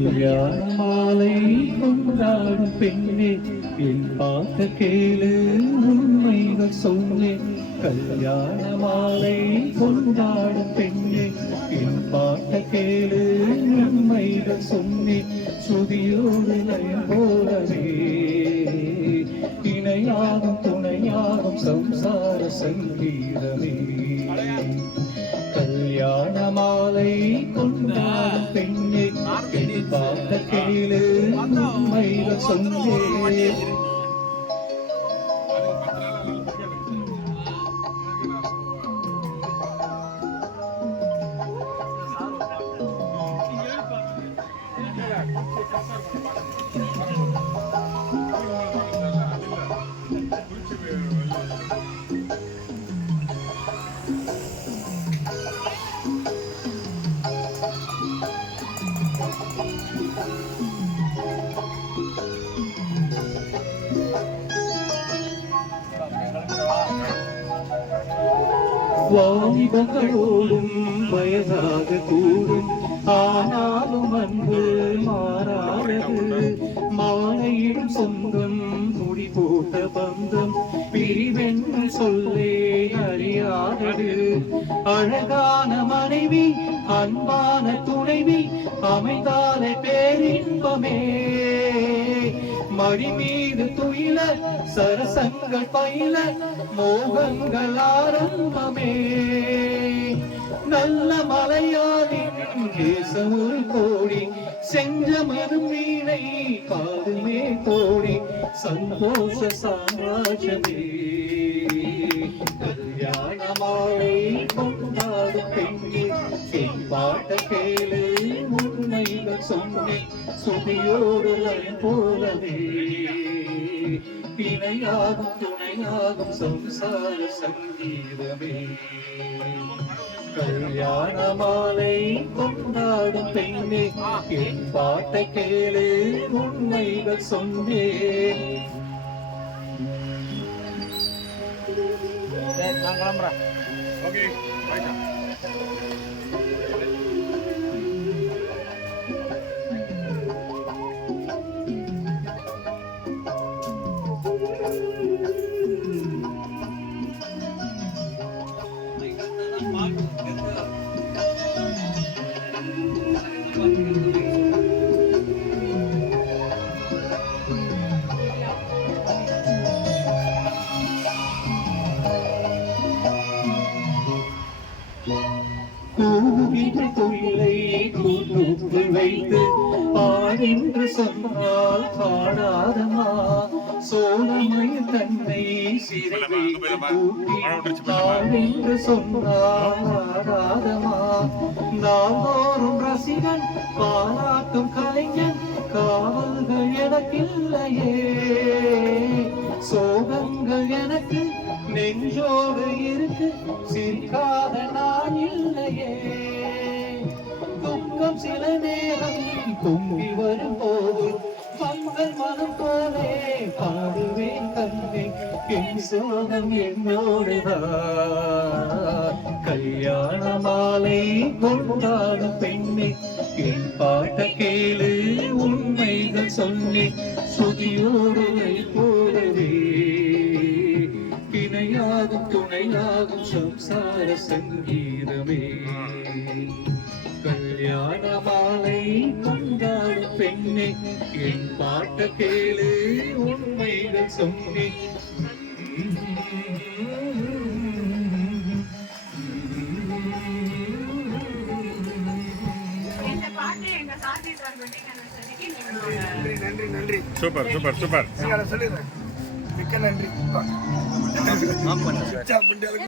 கல்யாண மாலை கொண்டாடும் பெண்ணே என் பாட்ட கேளு உண்மைகள் சொன்னேன். கல்யாண மாலை கொண்டாடும் பெண்ணே என் பாட்ட கேளு உண்மைகள் சொன்னேன். சுதியோடு லயம் போலவே இணையாகும் துணையாகும் சம்சார சங்கீதமே. கல்யாண மாலை கொண்டாடும் பெண்ணே என் பாட்ட கேளு உண்மைகள் சொன்னேன். வாலிபங்களோடும் வயதாக கூடும் ஆனாலும் அன்பு மாறாதது. மாலையிடும் சொந்தம் முடி போட்ட பந்தம் பிரிவென்று சொல்லே அறியாதது. அழகான மனைவி அன்பான துணைவி அமைந்தாலே பேரின்பமே. மடி மீது துயில சரசங்கள் பயில மோகங்கள் ஆரம்பமே. நல்ல மலையாளின் தேசம் ஒரு கோடி செஞ்சமரும் வீணை காதுமே கோடி சந்தோஷ சாம்ராஜ்யமே. கல்யாண மாலை கொண்டாடும் பெண்ணே என் பாட்ட கேளு உண்மைகள் சொன்னேன். சுதியோடு லயம் போலவே இணையாகும் துணையாகும் சம்சார சங்கீதமே. கல்யாண மாலை கொண்டாடும் பெண்ணே என் பாட்ட கேளு உண்மைகள் சொன்னேன். நான் கிளம்புறேன். ஓகே கூவிகள் தொழிலை கூட்டுக்குள் வைத்து பாடென்று சொன்னால் பாடாதமா. சோழமயில் தன்னை சிறை வைத்து கூட்டி பாடென்று சொன்னால் ஆடாதமா. நாள்தோறும் ரசிகன் பாராட்டும் கலைஞன் காவல்கள் எனக்கில்லையே. சோகங்கள் எனக்கு நெஞ்சோடு இருக்கு சிரிக்காத நான் இல்லையே. துக்கம் சில நேரம் பொங்கி வரும் போது பங்கள் மனம் போலே பாடுவேன் கண்ணே. என் சோகம் என்னோடுதான். கல்யாண மாலை கொண்டாடும் பெண்ணே என் பாட்ட கேளு உண்மைகள் சொன்னேன். சுதியோடு போலவே இணையாகும் துணையாகும் சம்சார சங்கீதமே. கல்யாண மாலை கொண்டாடும் பெண்ணே என் பாட்ட கேளு உண்மைகள் சொன்னேன். நன்றி நன்றி. Super super super. சொல்லிடுறேன். மிக்க நன்றி.